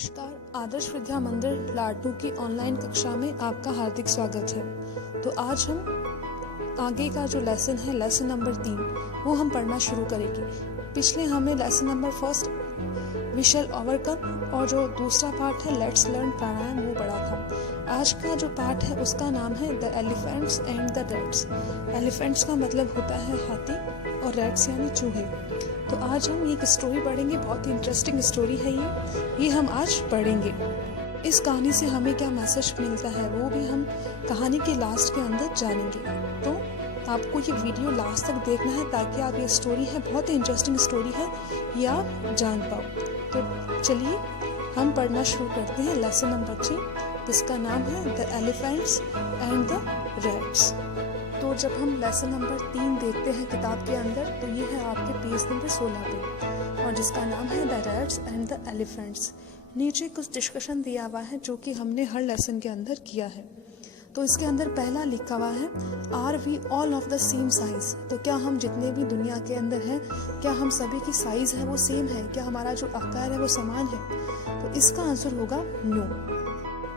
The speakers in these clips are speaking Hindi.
नमस्कार, आदर्श विद्या मंदिर लाडनू की ऑनलाइन कक्षा में आपका हार्दिक स्वागत है। तो आज हम आगे का जो लेसन है, लेसन नंबर 3, वो हम पढ़ना शुरू करेंगे। पिछले हमने lesson number first we shall overcome और जो दूसरा पार्ट है लेट्स लर्न प्राणायाम वो पढ़ा था। आज का जो पार्ट है उसका नाम है the elephants and the rats. Elephants का मतलब होता है हाथी और रैट्स यानी चूहे। तो आज हम एक स्टोरी पढ़ेंगे, बहुत ही इंटरेस्टिंग स्टोरी है ये हम आज पढ़ेंगे। इस कहानी से हमें क्या मैसेज मिलता है वो भी हम कहानी के लास्ट के अंदर जानेंगे। तो आपको ये वीडियो लास्ट तक देखना है ताकि आप ये स्टोरी है, बहुत ही इंटरेस्टिंग स्टोरी है, ये आप जान पाओ। तो चलिए हम पढ़ना शुरू करते हैं लेसन नंबर 3, जिसका नाम है the elephants and the rats. तो जब हम लेसन नंबर 3 देखते हैं किताब के अंदर, तो ये है आपके पेज नंबर 16 पे, और जिसका नाम है the rats and the elephants. नीचे कुछ डिस्कशन दिया हुआ है जो कि हमने हर लेसन के अंदर किया है। तो इसके अंदर पहला लिखा हुआ है are we all of the same size. तो क्या हम जितने भी दुनिया के अंदर हैं, क्या हम सभी की साइज है वो सेम है, क्या हमारा जो आकार है वो समान है? तो इसका आंसर होगा नो,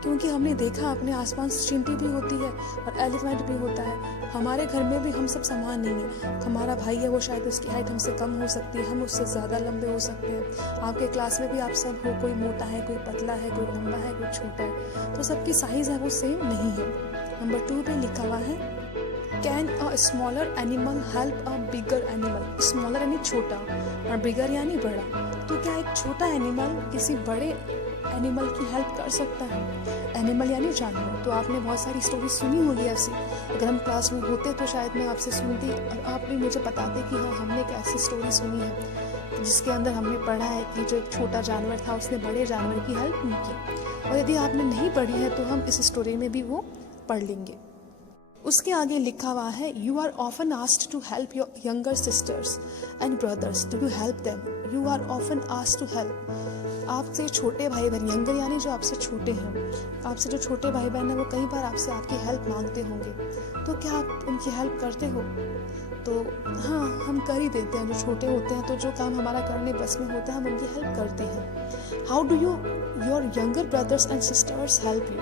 क्योंकि हमने देखा अपने आसपास चींटी भी होती है और एलिफेंट भी होता है। हमारे घर में भी हम सब समान नहीं है। हमारा भाई है, वो शायद उसकी हाइट हमसे कम हो सकती है, हम उससे ज़्यादा लंबे हो सकते हैं। आपके क्लास में भी आप सब हो, कोई मोटा है, कोई पतला है, कोई लंबा है, कोई छोटा है। तो सबकी साइज़ है वो सेम नहीं है। नंबर 2 पे लिखा हुआ है can a smaller animal help a bigger animal. Smaller यानी छोटा और बिगर यानी बड़ा। तो क्या एक छोटा एनिमल किसी बड़े एनिमल की हेल्प कर सकता है? एनिमल यानी जानवर। तो आपने बहुत सारी स्टोरी सुनी होगी ऐसी। अगर हम क्लास में होते तो शायद मैं आपसे सुनती और आप भी मुझे बताते कि हाँ हमने एक ऐसी स्टोरी सुनी है जिसके अंदर हमने पढ़ा है कि जो एक छोटा जानवर था उसने बड़े जानवर की हेल्प नहीं की। और यदि आपने नहीं पढ़ी है तो हम इस स्टोरी में भी वो पढ़ लेंगे। उसके आगे लिखा हुआ है you are often asked to help your younger sisters and brothers, do you help them? You are often asked to help. आपसे छोटे भाई बहन, यंगर यानी जो आपसे छोटे हैं, आपसे जो छोटे भाई बहन हैं वो कई बार आपसे आपकी हेल्प मांगते होंगे। तो क्या आप उनकी हेल्प करते हो? तो हाँ, हम कर ही देते हैं। जो छोटे होते हैं तो जो काम हमारा करने बस में होता है हम उनकी हेल्प करते हैं। How do your younger brothers and sisters help you?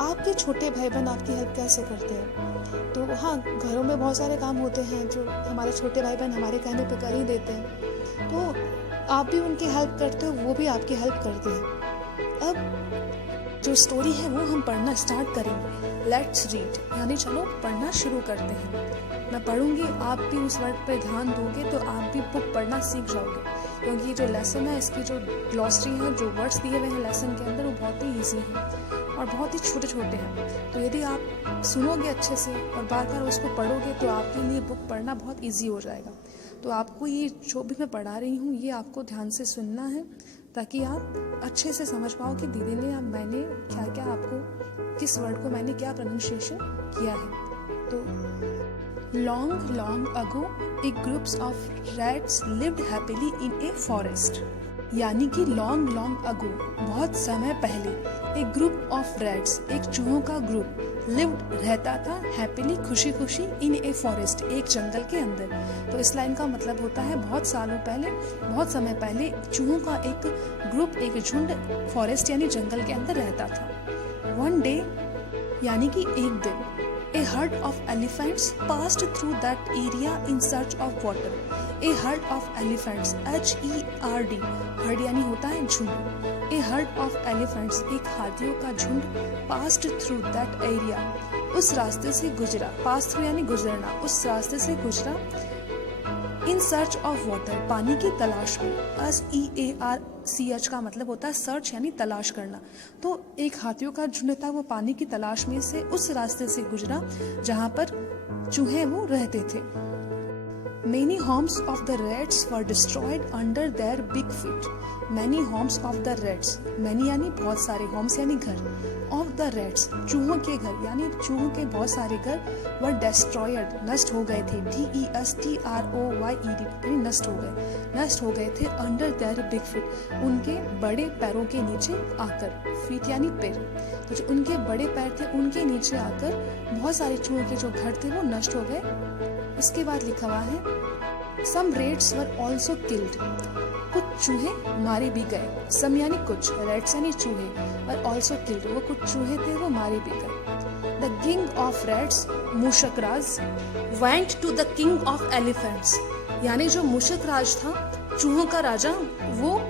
आपके छोटे भाई बहन आपकी हेल्प कैसे करते हैं? तो हाँ, घरों में बहुत सारे काम होते हैं जो हमारे छोटे भाई बहन हमारे कहने पे कर ही देते हैं। तो आप भी उनकी हेल्प करते हो, वो भी आपकी हेल्प करते हैं। अब जो स्टोरी है वो हम पढ़ना स्टार्ट करेंगे। लेट्स रीड, यानी चलो पढ़ना शुरू करते हैं। मैं पढ़ूंगी, आप भी उस वर्ड पे ध्यान दोगे तो आप भी बुक पढ़ना सीख जाओगे, क्योंकि जो लेसन है इसकी जो ग्लॉसरी है, जो वर्ड्स दिए हुए हैं लेसन के अंदर वो बहुत ही ईजी हैं और बहुत ही छोटे छोटे हैं। तो यदि आप सुनोगे अच्छे से और बार बार उसको पढ़ोगे तो आपके लिए बुक पढ़ना बहुत ईजी हो जाएगा। तो आपको ये जो भी मैं पढ़ा रही हूँ ये आपको ध्यान से सुनना है ताकि आप अच्छे से समझ पाओ कि दीदी ने या मैंने क्या क्या आपको, किस वर्ड को मैंने क्या प्रोनाउंसिएशन किया है। तो long long ago A groups of rats lived happily in a forest. यानी कि लॉन्ग लॉन्ग अगो, बहुत समय पहले, एक ग्रुप ऑफ रैट्स, एक चूहों का ग्रुप, लिव्ड रहता था, हैप्पीली खुशी खुशी, इन ए फॉरेस्ट, एक जंगल के अंदर। तो इस लाइन का मतलब होता है बहुत सालों पहले, बहुत समय पहले चूहों का एक ग्रुप, एक झुंड फॉरेस्ट यानी जंगल के अंदर रहता था। वन डे यानी कि एक दिन, A herd of elephants passed through that area in search of water. A herd of elephants, H-E-R-D, herd यानी होता है झुंड। A herd of elephants, एक हाथियों का झुंड, passed through that area, उस रास्ते से गुजरा। pass through यानी गुजरना, उस रास्ते से गुजरा। इन सर्च ऑफ वाटर, पानी की तलाश में। SEARCH का मतलब होता है सर्च यानी तलाश करना। तो एक हाथियों का झुंड था, वो पानी की तलाश में से उस रास्ते से गुजरा जहाँ पर चूहे वो रहते थे। Many homes of the rats were destroyed under their big feet. Many homes of the rats, many यानी बहुत सारे, homes यानी घर, of the rats, चूहों के घर, यानी चूहों के बहुत सारे घर, were destroyed, नष्ट हो गए थे, DESTROYED, यानी नष्ट हो गए थे, under their big feet, उनके बड़े पैरों के नीचे आकर, feet यानी पैर। तो जो उनके बड़े पैर थे उनके नीचे आकर बहुत सारे चूहों के जो घर थे वो नष्ट हो गए। इसके बाद लिखा हुआ है Some rats were also killed. कुछ चूहे मारे भी गए। सम यानी कुछ, रैट्स यानी चूहे, और ऑल्सो किल्ड, वो कुछ चूहे थे वो मारे भी गए। The king of rats Mushakraj went to the king of elephants, यानी जो मुशकराज था चूहों का राजा, वो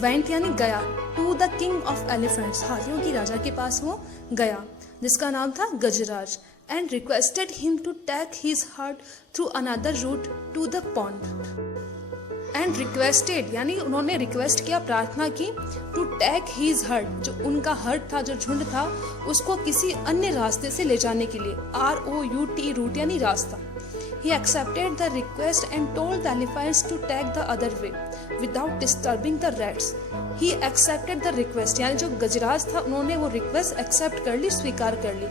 वेंट यानी गया, to the king of elephants, हाथियों की राजा के पास वो गया, जिसका नाम था Gajraj, and requested him to take his herd through another route to the pond. And requested यानी उन्होंने रिक्वेस्ट किया, प्रार्थना की, टू टेक हीज हर्ट, जो उनका हर्ट था, जो झुंड था, उसको किसी अन्य रास्ते से ले जाने के लिए, ROUT रूट यानी रास्ता। He accepted the request and told the elephants to take the other way without disturbing the rats. He accepted the request, यानी जो गजराज था उन्होंने वो रिक्वेस्ट एक्सेप्ट कर ली, स्वीकार कर ली,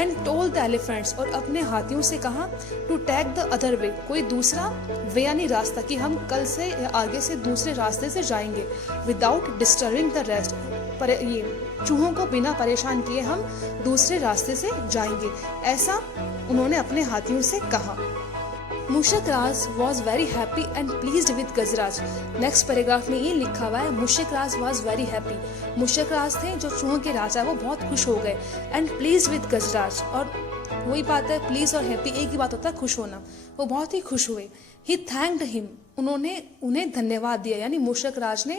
and told the elephants, और अपने हाथियों से कहा, to take the other way, कोई दूसरा वे यानी रास्ता, कि हम कल से या आगे से दूसरे रास्ते से जाएंगे, without disturbing the rest, पर ये चूहों को बिना परेशान किए हम दूसरे रास्ते से जाएंगे, ऐसा उन्होंने अपने हाथियों से कहा। Mushakraj was very happy and pleased with Gajraj. Next paragraph में ये लिखा हुआ है, Mushakraj was very happy, Mushakraj थे जो चूहों के राजा, वो बहुत खुश हो गए, एंड प्लीज्ड विद गजराज, और वही बात है, प्लीज और हैप्पी एक ही बात होता है, खुश होना, वो बहुत ही खुश हुए। ही थैंक्ड हिम, उन्होंने उन्हें धन्यवाद दिया, यानी मुशकराज ने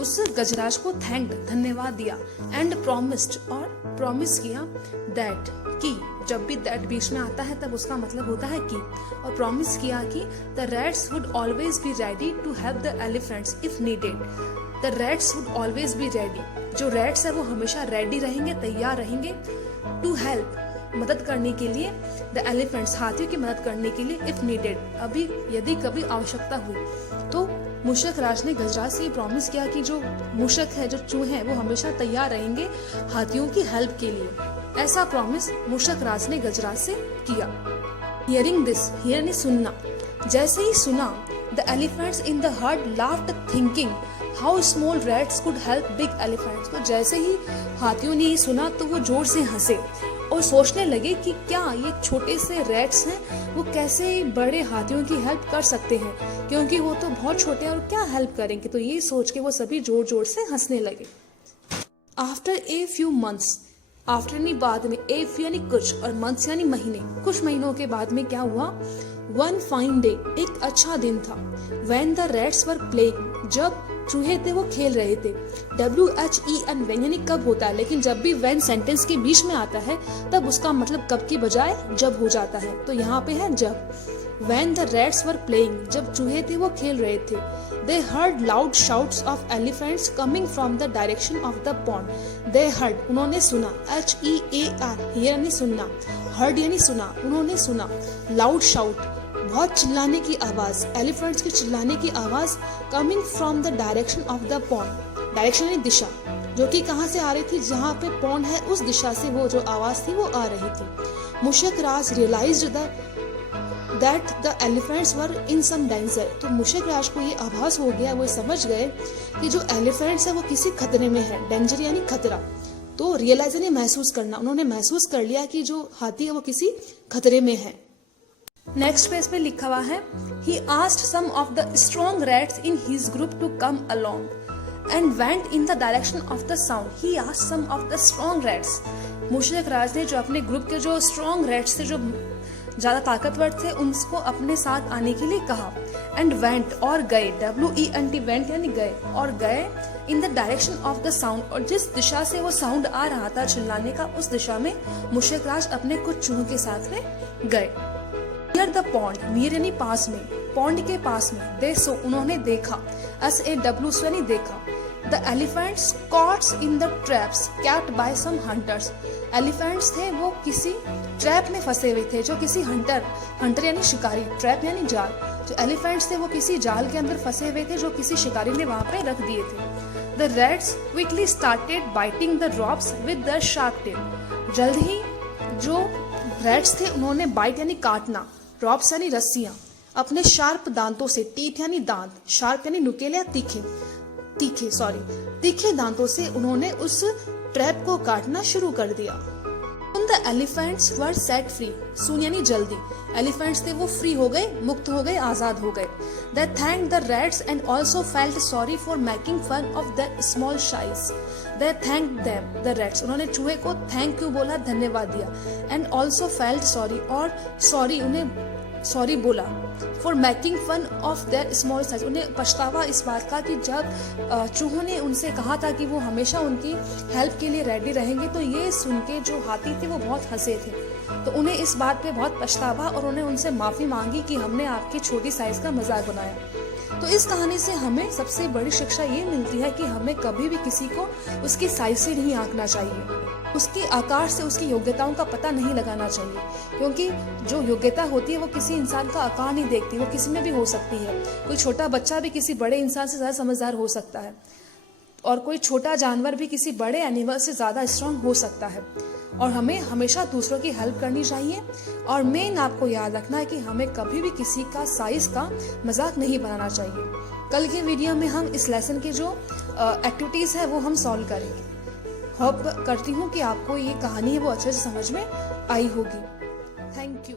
उस गजराज को थैंक्ड, धन्यवाद दिया, एंड प्रॉमिस्ड, और प्रॉमिस किया, दैट, कि, जब भी दैट बीच में आता है तब उसका मतलब होता है कि, और प्रॉमिस किया कि the rats would always be ready to help the elephants if needed. The rats would always be ready, जो रैट्स है वो हमेशा रेडी रहेंगे, तैयार रहेंगे, टू हेल्प, मदद करने के लिए, द एलिफेंट्स, हाथियों की मदद करने के लिए, इफ नीडेड, अभी यदि कभी आवश्यकता हुई। तो मुशक राज ने गजराज से प्रॉमिस किया कि जो मुशक है, जो चूहे हैं, वो हमेशा तैयार रहेंगे हाथियों की हेल्प के लिए। ऐसा प्रॉमिस मुशक राज ने गजराज से किया। हियरिंग दिस, हियर ने सुनना, जैसे ही सुना, the elephants in the heard laughed thinking how small rats could help big elephants. तो जैसे ही हाथियों ने ये सुना तो वो जोर से हंसे और सोचने लगे कि क्या ये छोटे से रैट्स हैं, वो कैसे बड़े हाथियों की हेल्प कर सकते हैं, क्योंकि वो तो बहुत छोटे हैं और क्या हेल्प करेंगे। तो ये सोच के वो सभी जोर जोर से हंसने लगे। After a few months, after यानी बाद में, ए फ्यू यानी कुछ और मंथ्स यानी महीने, कुछ महीनों के बाद में क्या हुआ, वन फाइन डे, एक अच्छा दिन था, when the rats were playing, जब चूहे थे वो खेल रहे थे। WHEN व्हेन यानी कब होता है, लेकिन जब भी व्हेन सेंटेंस के बीच में आता है तब उसका मतलब कब की बजाय जब हो जाता है, तो यहाँ पे है जब। When the rats were playing, जब चूहे थे वो खेल रहे थे, they heard loud shouts of elephants coming from the direction of the pond. They heard, उन्होंने सुना, HEAR, hear यानी सुनना, heard यानी सुना, उन्होंने सुना, loud shout, बहुत चिल्लाने की आवाज, एलिफेंट्स की चिल्लाने की आवाज, coming from the direction of the pond, direction यानी दिशा, जो कि कहाँ से आ रही थी, जहाँ पे पॉन्ड है उस दिशा से वो जो आवाज थी वो आ रही थी। Mushak Raj realised that the elephants were in some danger, तो मुशक राज को ये आभास हो गया, वो समझ गए कि जो एलिफेंट्स है वो किसी खतरे में है, डेंजर यानी खतरा। तो रियलाइज यानी महसूस करना, उन्होंने महसूस कर लिया कि जो हाथी है वो किसी खतरे में है। नेक्स्ट पेज पे लिखा हुआ है, he asked some of the strong rats in his group to come along and went in the direction of the sound. He asked some of the strong rats. मुशक राज ने जो अपने ग्रुप के जो स्ट्रॉन्ग रैट्स थे, जो ज्यादा ताकतवर थे, उनको अपने साथ आने के लिए कहा। एंड वेंट, और गए, WENT वेंट यानी गए, और गए in the direction of the sound, और जिस दिशा से वो साउंड आ रहा था चिल्लाने का, उस दिशा में मुशक राज अपने कुछ चूहों के साथ में गए। नियर द पॉन्ड, नियर यानी पास में, पॉन्ड के पास में, दे सो उन्होंने देखा, SAW यानी देखा, the elephants caught in the traps kept by some hunters. Elephants थे वो किसी ट्रैप में फंसे हुए थे, जो किसी हंटर यानी शिकारी, ट्रैप यानी जाल, जो एलिफेंट्स थे वो किसी जाल के अंदर फंसे हुए थे जो किसी शिकारी ने वहां पे रख दिए थे। The rats quickly started biting the ropes with the sharp tail. जल्द ही जो रैट्स थे उन्होंने बाइट यानी काटना, रॉप्स यानी रस्सियां, अपने शार्प दांतों से, टीथ यानी दांत, शार्प यानी नुकीले या तीखे दांतों से उन्होंने उस ट्रैप को काटना शुरू कर दिया। Soon the elephants were set free, soon यानी जल्दी, एलिफेंट्स थे वो फ्री हो गए, मुक्त हो गए, आजाद हो गए। They thank the rats and also felt sorry for making fun of the small size. They thank them the rats, उन्होंने चूहे को थैंक यू बोला, धन्यवाद दिया। एंड ऑल्सो फेल्ट सॉरी, और सॉरी उन्हें सॉरी बोला, for making fun of their small size, उन्हें पछतावा इस बात का कि जब चूहों ने उनसे कहा था कि वो हमेशा उनकी हेल्प के लिए रेडी रहेंगे, तो ये सुन के जो हाथी थे वो बहुत हंसे थे, तो उन्हें इस बात पे बहुत पछतावा और उन्हें उनसे माफ़ी मांगी कि हमने आपकी छोटी साइज़ का मजाक बनाया। तो इस कहानी से हमें सबसे बड़ी शिक्षा ये मिलती है कि हमें कभी भी किसी को उसकी साइज से नहीं आंकना चाहिए, उसके आकार से उसकी योग्यताओं का पता नहीं लगाना चाहिए, क्योंकि जो योग्यता होती है वो किसी इंसान का आकार नहीं देखती, वो किसी में भी हो सकती है। कोई छोटा बच्चा भी किसी बड़े इंसान से ज़्यादा समझदार हो सकता है, और कोई छोटा जानवर भी किसी बड़े एनिमल से ज़्यादा स्ट्रांग हो सकता है। और हमें हमेशा दूसरों की हेल्प करनी चाहिए, और मेन आपको याद रखना है कि हमें कभी भी किसी का साइज़ का मजाक नहीं बनाना चाहिए। कल के वीडियो में हम इस लेसन के जो एक्टिविटीज़ है वो हम सॉल्व करेंगे। होप करती हूँ कि आपको ये कहानी है वो अच्छे से समझ में आई होगी। Thank you.